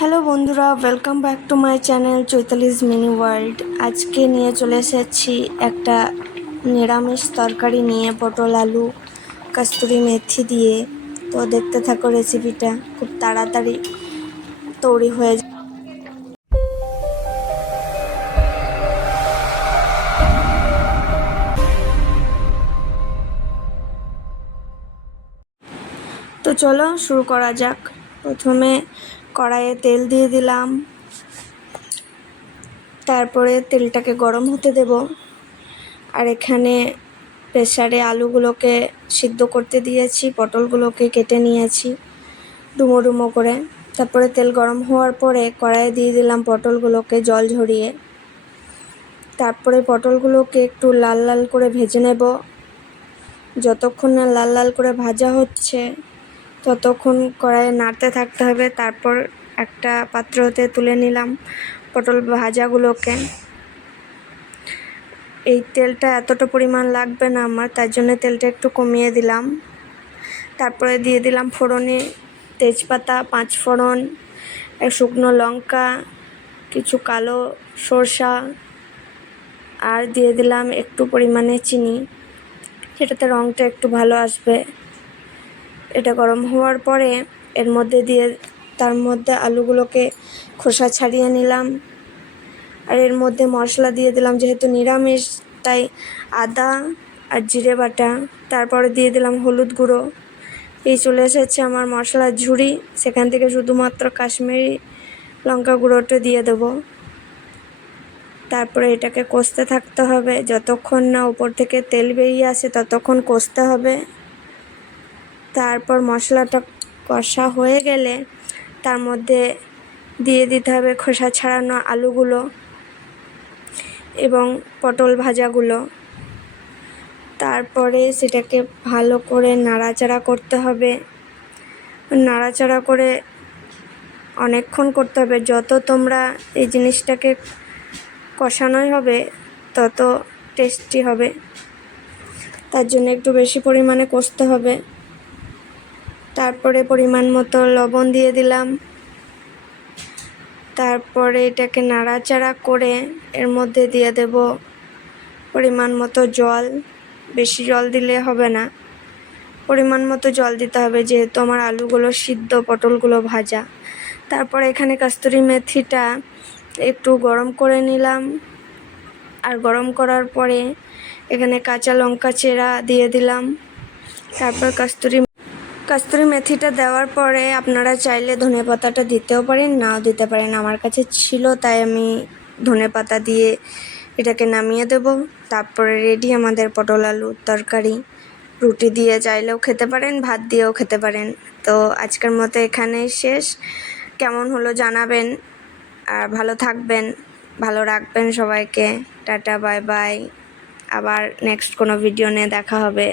Hello বন্ধুরা, welcome back to my channel Chaitali's mini world. আজকে নিয়ে চলে এসেছি একটা নিরামিষ তরকারি নিয়ে, পটল আলু কস্তুরি মেথি দিয়ে। তো দেখতে থাকো, রেসিপিটা খুব তাড়াতাড়ি তৈরি হয়ে যায়। তো চলো শুরু করা যাক। প্রথমে কড়াইয়ে তেল দিয়ে দিলাম, তারপরে তেলটাকে গরম হতে দেব। আর এখানে প্রেসারে আলুগুলোকে সিদ্ধ করতে দিয়েছি, পটলগুলোকে কেটে নিয়েছি ডুমো ডুমো করে। তারপরে তেল গরম হওয়ার পরে কড়াইয়ে দিয়ে দিলাম পটলগুলোকে জল ঝরিয়ে। তারপরে পটলগুলোকে একটু লাল লাল করে ভেজে নেব। যতক্ষণ না লাল লাল করে ভাজা হচ্ছে ততক্ষণ কড়াইয়ে নাড়তে থাকতে হবে। তারপর একটা পাত্রতে তুলে নিলাম পটল ভাজাগুলোকে। এই তেলটা এতটা পরিমাণ লাগবে না আমার, তার জন্য তেলটা একটু কমিয়ে দিলাম। তারপরে দিয়ে দিলাম ফোড়নে তেজপাতা, 5 ফোড়ন, শুকনো লঙ্কা, কিছু কালো সরষা, আর দিয়ে দিলাম একটু পরিমাণে চিনি, সেটাতে রঙটা একটু ভালো আসবে। এটা গরম হওয়ার পরে তার মধ্যে আলুগুলোকে খোসা ছাড়িয়ে নিলাম। আর এর মধ্যে মশলা দিয়ে দিলাম, যেহেতু নিরামিষ তাই আদা আর জিরে বাটা। তারপরে দিয়ে দিলাম হলুদ গুঁড়ো। এই চলে এসেছে আমার মশলার ঝুড়ি, সেখান থেকে শুধুমাত্র কাশ্মীরি লঙ্কা গুঁড়োটা দিয়ে দেবো। তারপরে এটাকে কষতে থাকতে হবে, যতক্ষণ না উপর থেকে তেল বেরিয়ে আসে ততক্ষণ কষতে হবে। তারপর মশলাটা কষা হয়ে গেলে তার মধ্যে দিয়ে দিতে হবে খোসা ছাড়ানো আলুগুলো এবং পটল ভাজাগুলো। তারপরে সেটাকে ভালো করে নাড়াচাড়া করতে হবে। নাড়াচাড়া করে অনেকক্ষণ করতে হবে। যত তোমরা এই জিনিসটাকে কষানোই হবে তত টেস্টি হবে, তার জন্য একটু বেশি পরিমাণে কষতে হবে। তারপরে পরিমাণ মতো লবণ দিয়ে দিলাম। তারপরে এটাকে নাড়াচাড়া করে এর মধ্যে দিয়ে দেব পরিমাণ মতো জল। বেশি জল দিলে হবে না, পরিমাণ মতো জল দিতে হবে, যেহেতু আমার আলুগুলো সিদ্ধ, পটলগুলো ভাজা। তারপরে এখানে কস্তুরি মেথিটা একটু গরম করে নিলাম। আর গরম করার পরে এখানে কাঁচা লঙ্কা চেরা দিয়ে দিলাম। তারপর কস্তুরি মেথিটা দেওয়ার পরে আপনারা চাইলে ধনেপাতাটা দিতেও পারেন, নাও দিতে পারেন। আমার কাছে ছিল তাই আমি ধনেপাতা দিয়ে এটাকে নামিয়ে দেব। তারপরে রেডি আমাদের পটল আলুর তরকারি। রুটি দিয়ে চাইলেও খেতে পারেন, ভাত দিয়েও খেতে পারেন। তো আজকের মতো এখানেই শেষ। কেমন হলো জানাবেন, আর ভালো থাকবেন, ভালো রাখবেন সবাইকে। Tata, bye bye. আবার নেক্সট কোনো ভিডিও নিয়ে দেখা হবে।